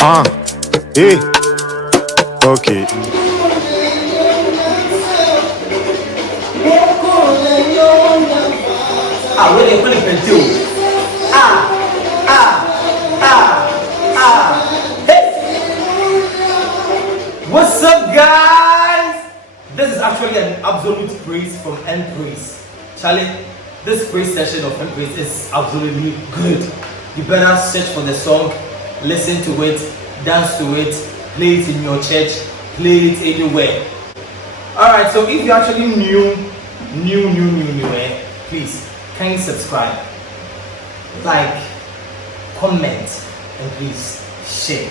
Hey, okay. Where they put it to? Hey! What's up, guys? This is actually an absolute praise from End Praise. Charlie, this praise session of End Praise is absolutely good. You better search for the song, listen to it, dance to it, play it in your church, play it anywhere. Alright, so if you're actually new, please, can you subscribe, like, comment, and please share.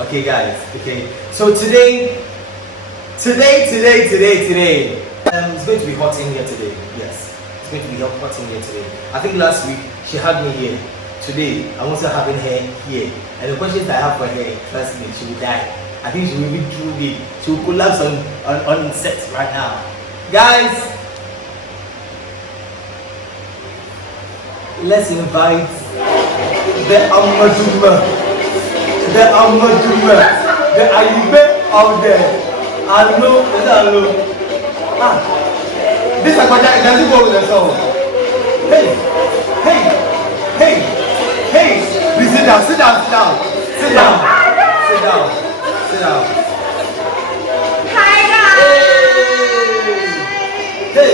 Okay, guys. Okay. So today, it's going to be hot in here today. Yes, it's going to be hot in here today. I think last week she had me here. Today, I'm also having her here. And the questions I have for her, trust me, she will die. I think she will be truly, she will collapse on set right now. Guys, let's invite the Amaduma, the Ayibe out there. Hello. This is what does it go with the song? Hey. Please sit down. Hi guys. Hey.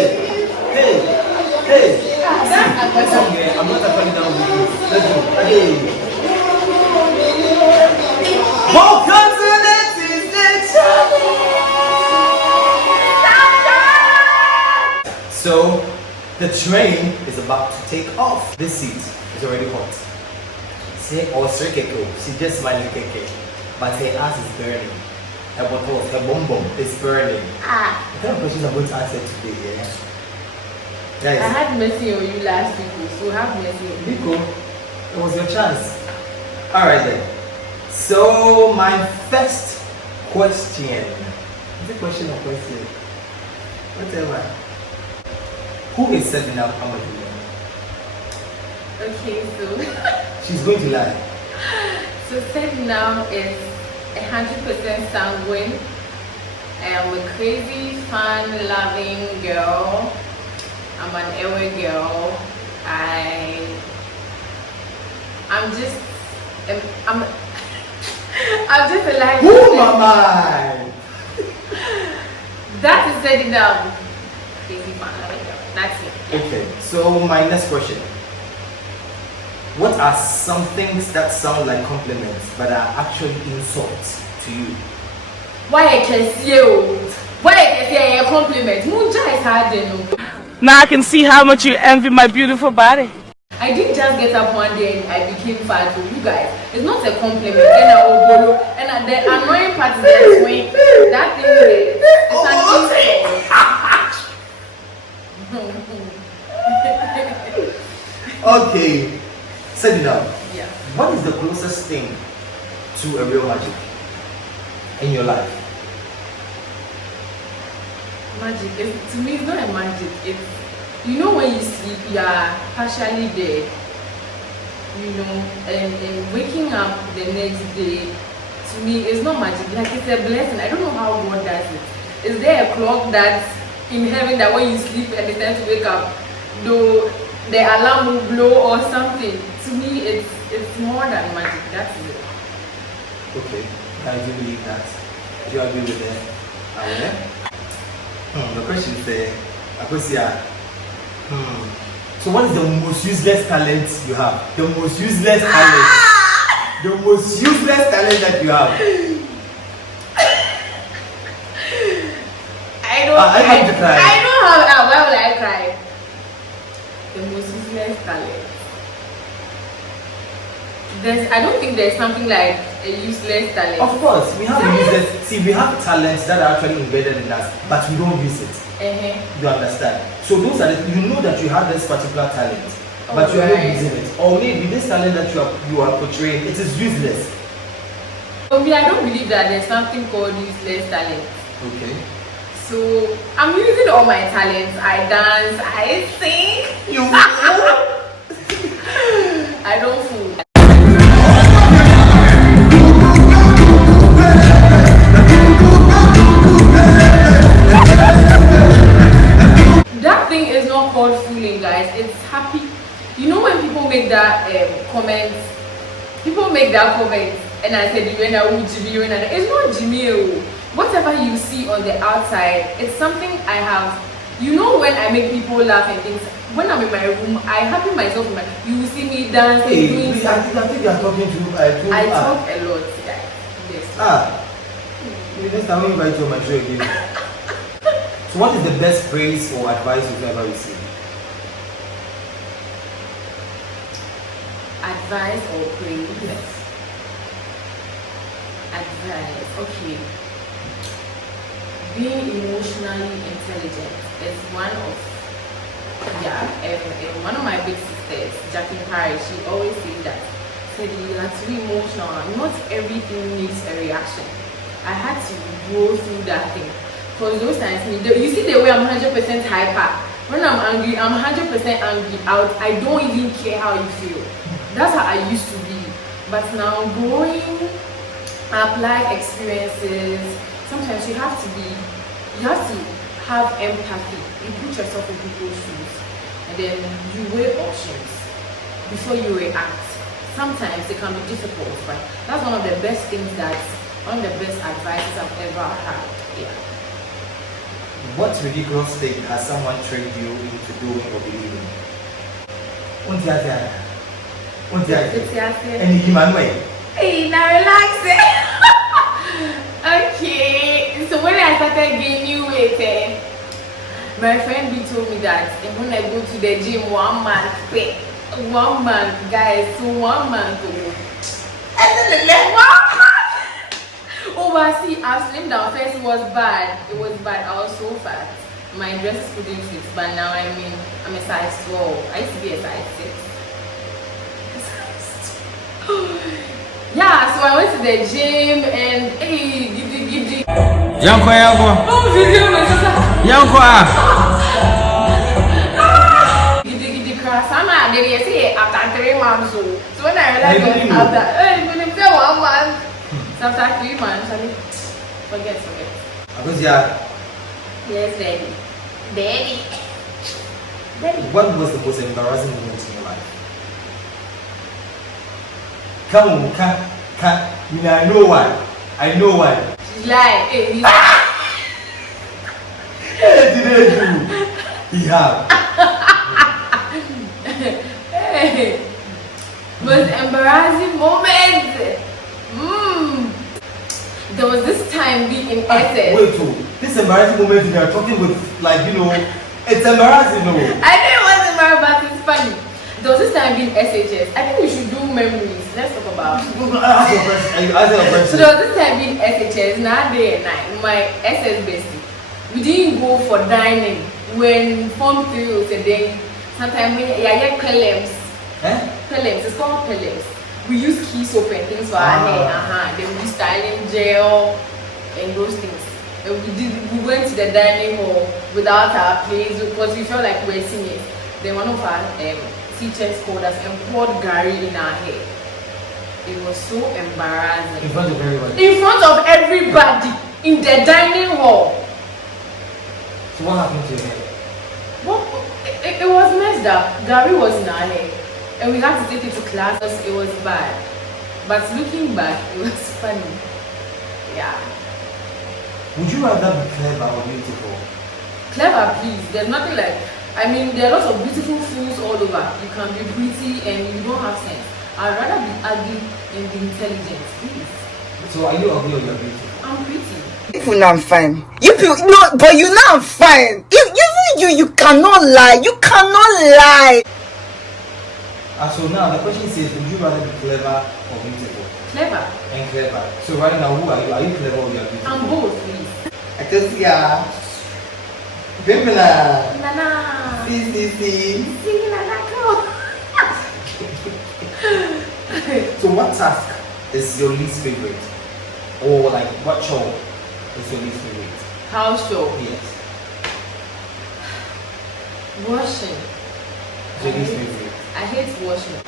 That's okay. I'm not coming down with you. Let's go. Hey. Welcome to the season challenge. So the train is about to take off. This seat is already hot. She just smiling keke, but her ass is burning. Her bottle, her bum is burning. What kind of questions I'm going to answer today? Yeah. Guys, I had mercy on you last week, so have mercy on me. Nico, it was your chance. Alright then. So my first question. Is it question or question? Whatever. Who is setting up Amadou? Okay, so She's going to lie. so Seth now is 100% sanguine. I'm a crazy, fun-loving girl. I'm an airway girl. I'm just a life. Who am I? That is setting down. Crazy, fun-loving girl. That's it. Okay, so my next question. What are some things that sound like compliments but are actually insults to you? Why I can see you? Why I can say a compliment? Munja is hard enough. Now I can see how much you envy my beautiful body. I didn't just get up one day and I became fat for you guys. It's not a compliment. Then I will follow. And the annoying part is that when that thing is an insult. Okay, set it up. Yeah. What is the closest thing to a real magic in your life? Magic. To me, it's not a magic. It's, you know, when you sleep, you are partially dead. You know, and waking up the next day, to me, it's not magic. Like, it's a blessing. I don't know how God does it. Is there a clock that's in heaven that when you sleep and it's time to wake up, though the alarm will blow or something? To me, it's more than magic. That's it. Okay, I do believe that. Do you agree with that? The question is there. So what is the most useless talent you have? The most useless talent. The most useless talent that you have. I don't have. Why would I cry? The most useless talent. I don't think there's something like a useless talent. Of course, we have useless. See, we have talents that are actually embedded in us, but we don't use it. You understand? So those are you know that you have this particular talent, but you are not using it. Or maybe this talent that you are portraying, it is useless. For me, I don't believe that there's something called useless talent. Okay. So I'm using all my talents. I dance, I sing. You you guys, it's happy. You know when people make that comment, and I said, it's not Jimmy. Whatever you see on the outside, it's something I have. You know when I make people laugh and things, when I'm in my room, I happy myself. You will see me dancing, doing something. I think you are talking to. I talk a lot, guys. Yes. Next time when you invite you on my show again. So, what is the best praise or advice you've ever received? Advice or praise? Yes. Advice. Okay. Being emotionally intelligent is one of my big sisters, Jackie Harris. She always says that. Said you have to be emotional. Not everything needs a reaction. I had to go through that thing. Because those times, you see the way I'm 100% hyper. When I'm angry, I'm 100% angry out. I don't even care how you feel. That's how I used to be. But now growing up, life experiences, sometimes you have to have empathy. You put yourself in people's shoes, and then you weigh options before you react. Sometimes it can be difficult, but that's one of the best advices I've ever had. Yeah. What ridiculous thing has someone trained you into doing or believing? And human way. Hey, now relax. Okay, so when I started gaining weight, my friend B told me that when I go to the gym 1 month, guys, so 1 month. Oh, but see, I slimmed down. First, it was bad. I was so fat. My dresses couldn't fit, but now I'm a size 12. I used to be a size 6. Yeah, so I went to the gym and hey, giddy. Yanko. Oh, video Yanko. Giddy crash. They say after 3 months. So when I realized after 1 month, so after 3 months, I mean, forget. Because Yes, daddy. What was the most embarrassing moment in your life? Come on, I know why. Like, hey, Did he have? Hey, most embarrassing moment. There was this time we in SS. Wait, this embarrassing moment you are talking with, it's embarrassing, no? I know it was embarrassing, but it's funny. There was this time being SHS. I think we should do memories. Let's talk about it. Ask your question. So there was this time being SHS, now day and night. My SS bestie. We didn't go for dining when Form 3 was a day. Sometimes we get Pelems. Pelems, it's called Pelems. We use key soap and things for our hair. Then we use styling gel and those things. And we went to the dining hall without our plates because we felt like we were seniors. Then one of our teachers called us and poured Gary in our hair. It was so embarrassing. In front of everybody? In front of everybody in the dining hall. So what happened to your hair? Well, it was messed up. Gary was in our hair. And we had to take it to class. It was bad. But looking back, it was funny. Yeah. Would you rather be clever or beautiful? Clever, please. There's nothing like... there are lots of beautiful fools all over. You can be pretty and you don't have sense. I'd rather be ugly and be intelligent, please. So are you ugly or you're beautiful? I'm pretty. People now I'm fine. You people no, but you now I'm fine. You cannot lie. You cannot lie. So now the question says, would you rather be clever or beautiful? Clever. And clever. So right now, who are you? Are you clever or you are beautiful? I'm both, please. I just Pimela. Nana. See. See, Nana, go. So what task is your least favorite? Or what chore is your least favorite? House chore. Yes. Washing. Your least favorite? I hate washing.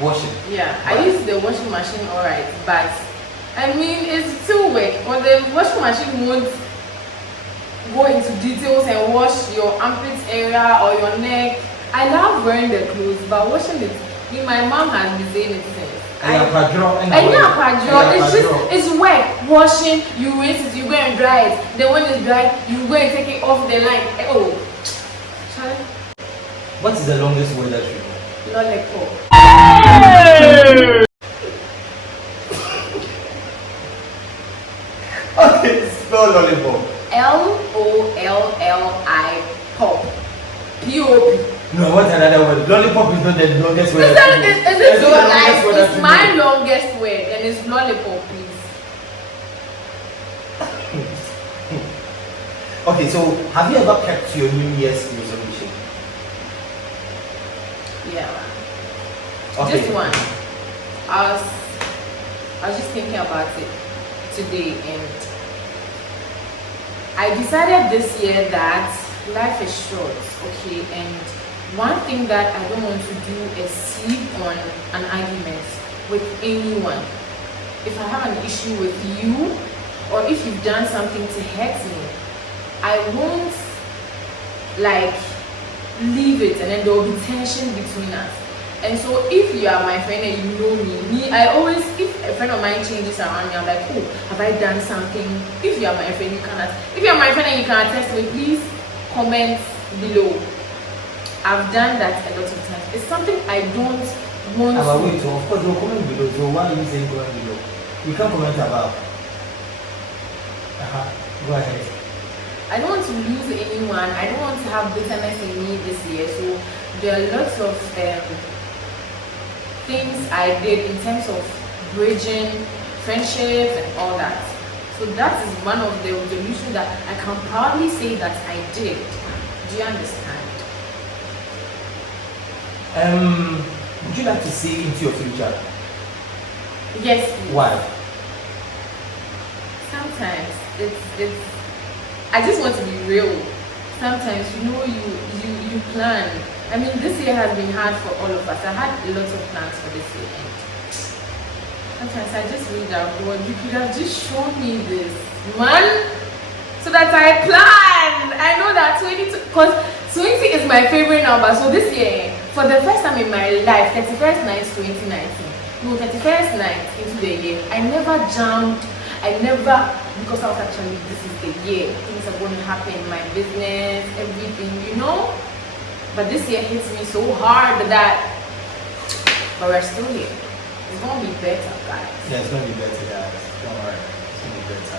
Washing? Yeah, I use the washing machine alright, but it's still work. But the washing machine won't go into details and wash your armpit area or your neck. I love wearing the clothes, but washing it. My mom has been saying it since. It's wet. Washing, you rinse it, you go and dry it. Then when it's dry, you go and take it off the line. Oh, Charlie. What is the longest word that you know? Lollipop. Okay, spell lollipop. Lollipop. P-O-P. No, what's another word? Lollipop is not the longest word. It's my longest word, and it's lollipop, please. Okay, so have you ever kept your New Year's resolution? Yeah. Okay. Just one. I was just thinking about it today, and I decided this year that life is short, okay, and one thing that I don't want to do is sleep on an argument with anyone. If I have an issue with you, or if you've done something to hurt me, I won't like leave it, and then there will be tension between us. And so if you are my friend and you know me, I always, if a friend of mine changes around me, I'm like, oh, have I done something? If you are my friend, you cannot. If you are my friend and you can attest me, please comment below. I've done that a lot of times. It's something I don't want to. Wait, so of course you'll comment below. So why are you saying comment below? You can't comment about. Go ahead. I don't want to lose anyone. I don't want to have bitterness in me this year. So there are lots of things I did in terms of bridging friendships and all that. So that is one of the resolutions that I can proudly say that I did. Do you understand? Would you like to see into your future? Yes. Please. Why? Sometimes it's I just want to be real. Sometimes you plan. I mean, this year has been hard for all of us. I had a lot of plans for this year. And sometimes I just read that, God, you could have just shown me this, man, so that I plan. I know that 22, because 20 is my favorite number. So this year, for the first time in my life, 31st night 2019, no, 31st night into the year, I never jumped. I never, because I was actually, this is the year, things are going to happen, my business, everything, you know. But this year hits me so hard that, but we're still here. It's going to be better, guys. Yeah, it's going to be better, guys. Don't worry. It's going to be better.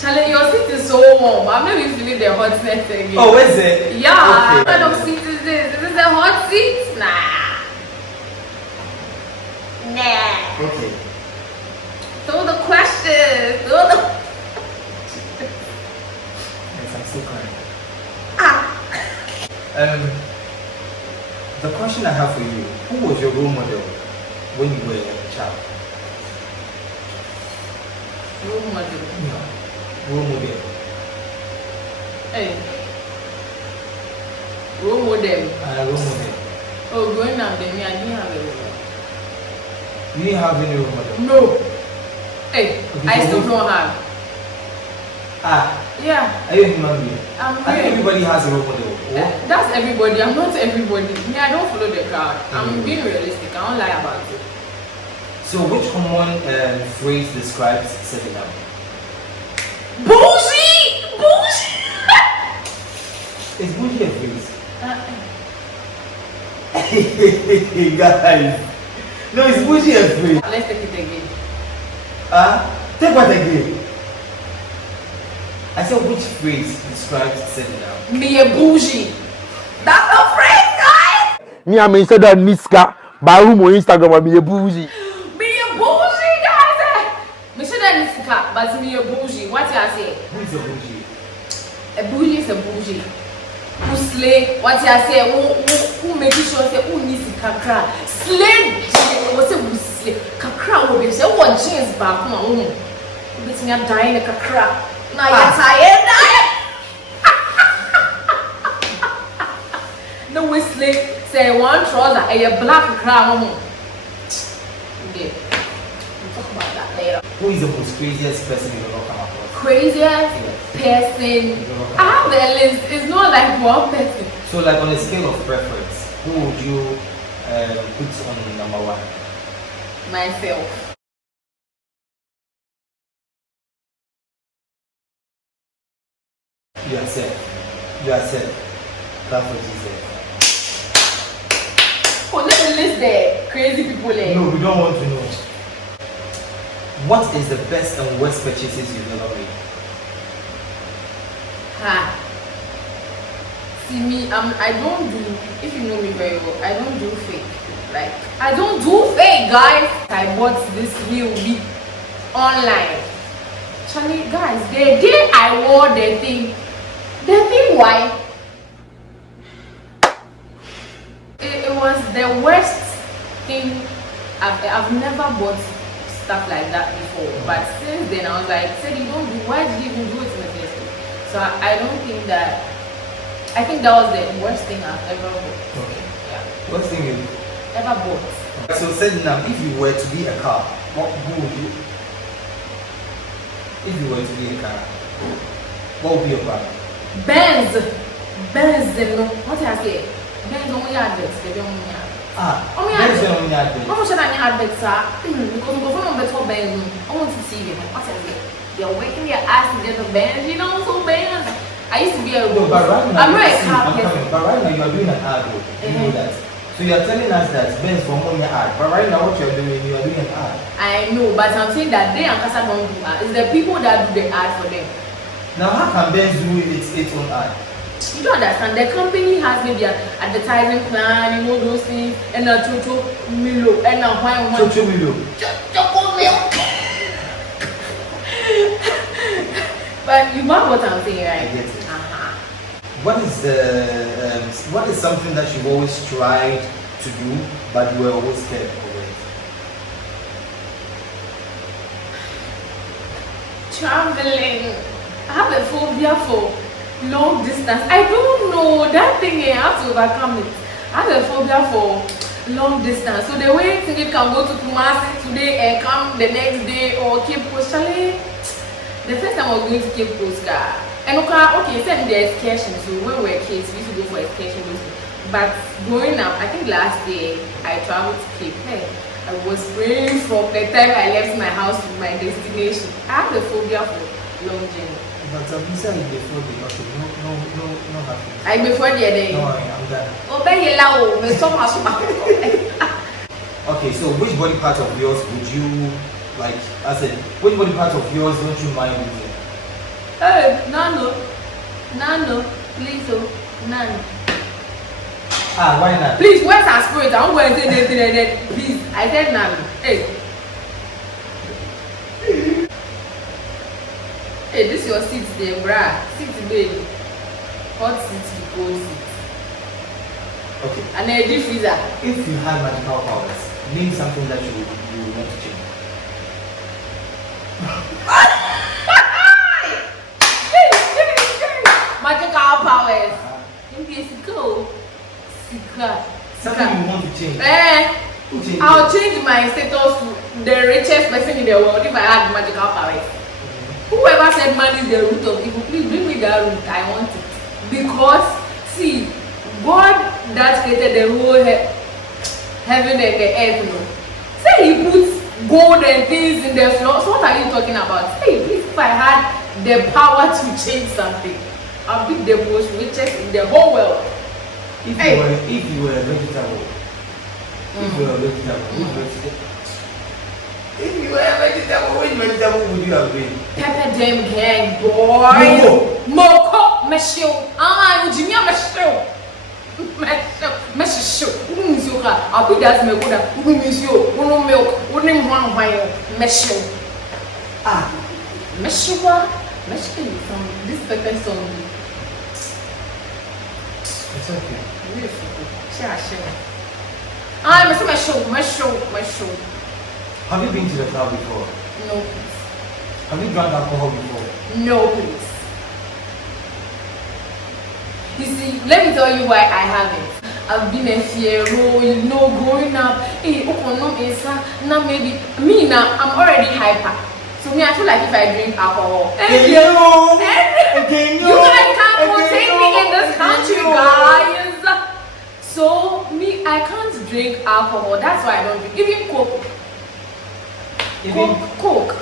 Charlie, your seat is so warm. I'm not even feeling the hotness again. Oh, is it? Yeah. Okay. What kind of seat is this? Is this a hot seat? Nah. Okay. Throw the questions. Yes, I'm still crying. Ah. The question I have for you, who was your role model when you were a child? Role model. No. Role model. Hey. Role model. Role model. Oh, growing up, then I didn't have a role model. You didn't have any role model? No. Hey, Okay, I still don't have. Yeah. Are you a human being? I think real. everybody has a role model. That's everybody. I'm not everybody. Me, I don't follow the crowd. I'm being realistic. I don't lie about it. So, which common phrase describes setting up? Bougie! Bougie! Is bougie a phrase? Guys. No, it's bougie a phrase. Let's take it again. Take what again? I said which phrase describes setting up? Me a bougie. That's a phrase, guys! Me, I mean, said that Niska, by whom on Instagram, me a bougie. Me a bougie, guys! Me should have Niska, but me a bougie. What you say? Who is a bougie? A bougie is a bougie. Who slay? What you say? Who make sure say who needs kakra? Slay. What say who slay? Kakra will be say what jeans back home. Who be saying dying a kakra? Now you're tired. No we slay. Say one trouser and a black crown. Okay. We'll talk about that later. Who is the most craziest person you've ever come across? Craziest person. I have a list. It's not like one person. So, like on a scale of preference, who would you put on number one? Myself. Yourself. Yourself. That's what you said. Oh, let me list the crazy people there. No, we don't want to know. What is the best and worst purchases you've ever made? Ha. See me, I don't do, if you know me very well, I don't do fake. Like, I don't do fake, guys. I bought this real big online. Charlie, guys, the day I wore the thing why? It was the worst thing. I've never bought stuff like that before, but since then I was like, said you don't do, why did you even do it in the first place? So I don't think that, I think that was the worst thing I've ever bought. Okay. Yeah. Worst thing you Ever bought. So said now, if you were to be a car, who would you? If you were to be a car, what would be your car? Benz, no. What I say? Benz only adverts, they don't only Benz on your advert. how much should I adverts are? Because go from better Benz. I want to see them. What I say? They're working their ass to get the Benz, you know, so Benz. I used to be a No, but right now, I'm not a car coming, person. but right now you are doing an ad. You know that. So you are telling us that Benz for money ad, but right now what you are doing an ad. I know, but I'm saying that they and Casa don't do that. It's the people that do the ad for them. Now how can Benz do its own ad? You don't understand. The company has maybe an advertising plan, you know those things, and a Toto Milo, and a wine. Chocho Milo. But you know what I'm saying, right? I get it. What is something that you've always tried to do, but you were always scared of it? Traveling. I have a phobia for long distance. I don't know that thing. I have to overcome it. I have a phobia for long distance. So the way you can go to Kumasi today and come the next day, or Cape Coast, Charlie. The first time I was going to Cape Coast, and okay, send the excursion. So when we were kids, we used to go for excursion. But growing up, I think last year I traveled to Cape. Hey, I was praying from the time I left my house to my destination. I have a phobia for long journey. But you said before the okay, no happiness. Like before the other day. No, I'm done. Okay, so which body part of yours would you like? I said, which body part of yours don't you mind using? Hey, Nano, please, oh, Nano. Why not? Please, where's our spirit? I'm going to say that. Please, I said Nano. Hey. Hey, this is your seat there, brah. Sit, baby. Hot seat, cold seat. Okay. And a deep freezer. If you had magical powers, name something that you want to change. Magical powers. In case you go. Something you want to change. I'll change my status to the richest person in the world if I had magical powers. Whoever said money is the root of evil, please bring me that root. I want it. Because, see, God that created the whole heaven and the earth, you know, say he puts gold and things in the floor. So what are you talking about? Say, please, if I had the power to change something, I'll be the most richest in the whole world. If you were a vegetable, which vegetable would you have been? Pepper them gang, boy. Moko, mesho. Ujimia mesho. Mesho. I'll be that megoda. Misho. Uno milk. Unim one wine. Mesho. Mesho. Mesho from this pepper song. It's okay. Mesho. Have you been to the club before? No. Have you drank alcohol before? No, please. You see, let me tell you why I haven't. I've been a fiero, you know, growing up. Hey, now maybe me now, I'm already hyper. To me, I feel like if I drink alcohol, Can and you? you guys can't protect me in this country, guys. So me, I can't drink alcohol. That's why I don't drink. Even Coke.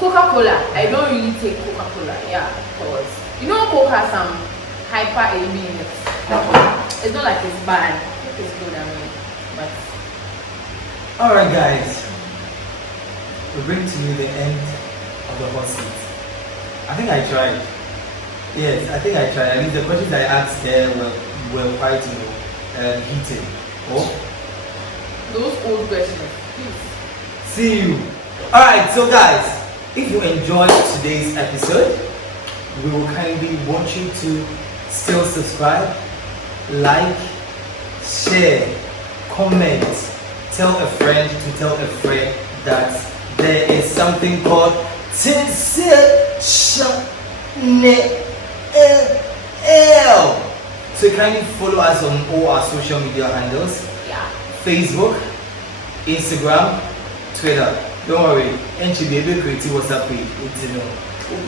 Coca-Cola. I don't really take Coca-Cola. Yeah, because you know Coke has some hyper in it. It's not like it's bad. It's good, I mean, but. Alright, guys. We bring to you the end of the hot seat. I think I tried. Yes, I think I tried. I mean, the questions I asked there were quite, heated. Oh, Those old questions, please. see you. Alright, so guys, if you enjoyed today's episode, we will kindly want you to still subscribe, like, share, comment, tell a friend to tell a friend that there is something called L. So kindly follow us on all our social media handles. Yeah. Facebook, Instagram, Twitter. Don't worry, and she be able to create WhatsApp page. It's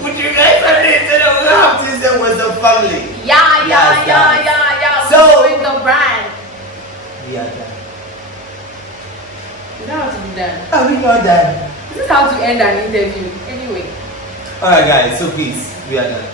Put you guys on it, we have to say WhatsApp family. Yeah. So with the brand. We are done. You know how to be done. Are we not done? This is how to end an interview. Anyway. Alright guys, so please, we are done.